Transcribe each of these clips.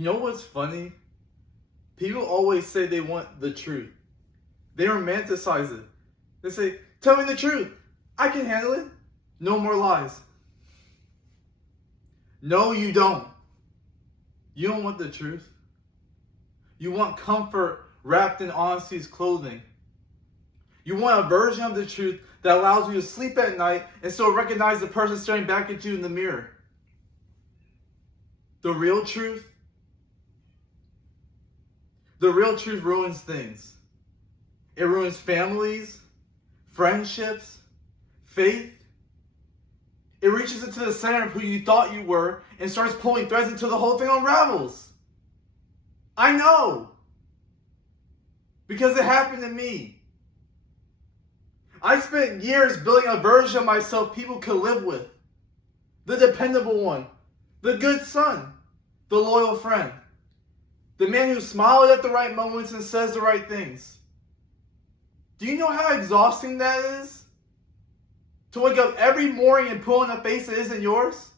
You know what's funny? People always say they want the truth. They romanticize it. They say, tell me the truth. I can handle it. No more lies. No, you don't. You don't want the truth. You want comfort wrapped in honesty's clothing. You want a version of the truth that allows you to sleep at night and still recognize the person staring back at you in the mirror. The real truth ruins things. It ruins families, friendships, faith. It reaches into the center of who you thought you were and starts pulling threads until the whole thing unravels. I know. Because it happened to me. I spent years building a version of myself people could live with. The dependable one. The good son. The loyal friend. The man who smiles at the right moments and says the right things. Do you know how exhausting that is? To wake up every morning and put on a face that isn't yours?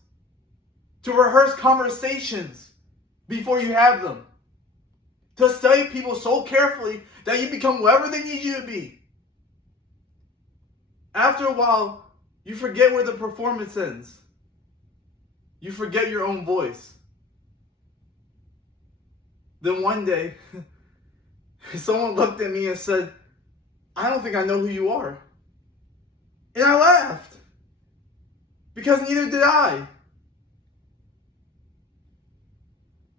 To rehearse conversations before you have them? To study people so carefully that you become whoever they need you to be? After a while, you forget where the performance ends. You forget your own voice. Then one day, someone looked at me and said, I don't think I know who you are. And I laughed. Because neither did I.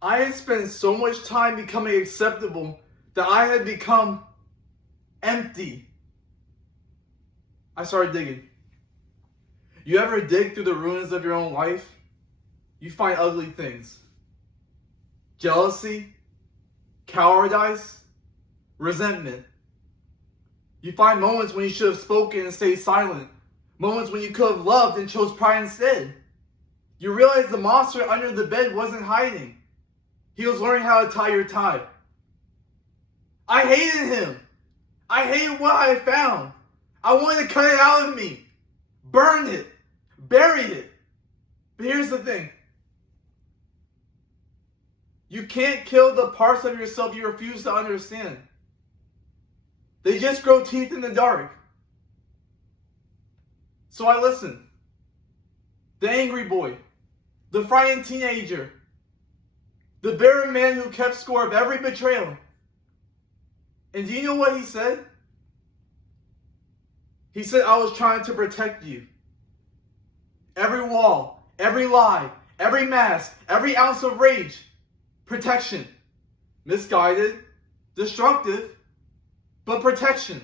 I had spent so much time becoming acceptable that I had become empty. I started digging. You ever dig through the ruins of your own life? You find ugly things. Jealousy, cowardice, resentment. You find moments when you should have spoken and stayed silent. Moments when you could have loved and chose pride instead. You realize the monster under the bed wasn't hiding. He was learning how to tie your tie. I hated him. I hated what I had found. I wanted to cut it out of me. Burn it. Bury it. But here's the thing. You can't kill the parts of yourself you refuse to understand. They just grow teeth in the dark. So I listened. The angry boy. The frightened teenager. The bitter man who kept score of every betrayal. And do you know what he said? He said, I was trying to protect you. Every wall, every lie, every mask, every ounce of rage. Protection. Misguided, destructive, but protection.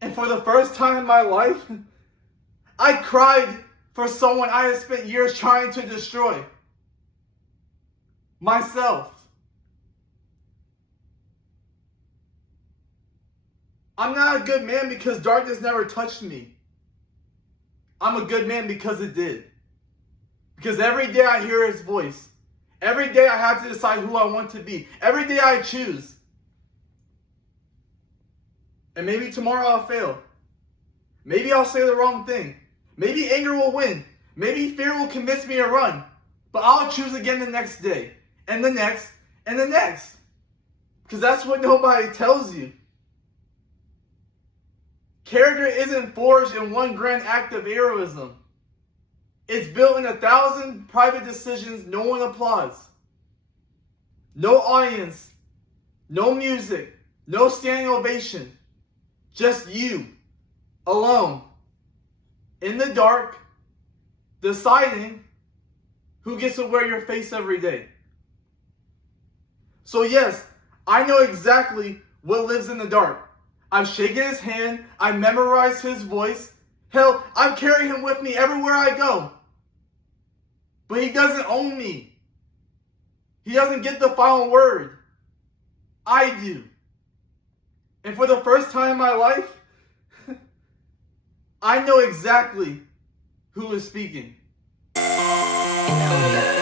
And for the first time in my life, I cried for someone I had spent years trying to destroy. Myself. I'm not a good man because darkness never touched me. I'm a good man because it did. Because every day I hear his voice. Every day I have to decide who I want to be. Every day I choose. And maybe tomorrow I'll fail. Maybe I'll say the wrong thing. Maybe anger will win. Maybe fear will convince me to run. But I'll choose again the next day. And the next. And the next. Because that's what nobody tells you. Character isn't forged in one grand act of heroism. It's built in 1,000 private decisions no one applauds. No audience. No music. No standing ovation. Just you. Alone. In the dark. Deciding who gets to wear your face every day. So yes, I know exactly what lives in the dark. I've shaken his hand. I've memorized his voice. Hell, I've carried him with me everywhere I go. But he doesn't own me. He doesn't get the final word. I do. And for the first time in my life, I know exactly who is speaking. In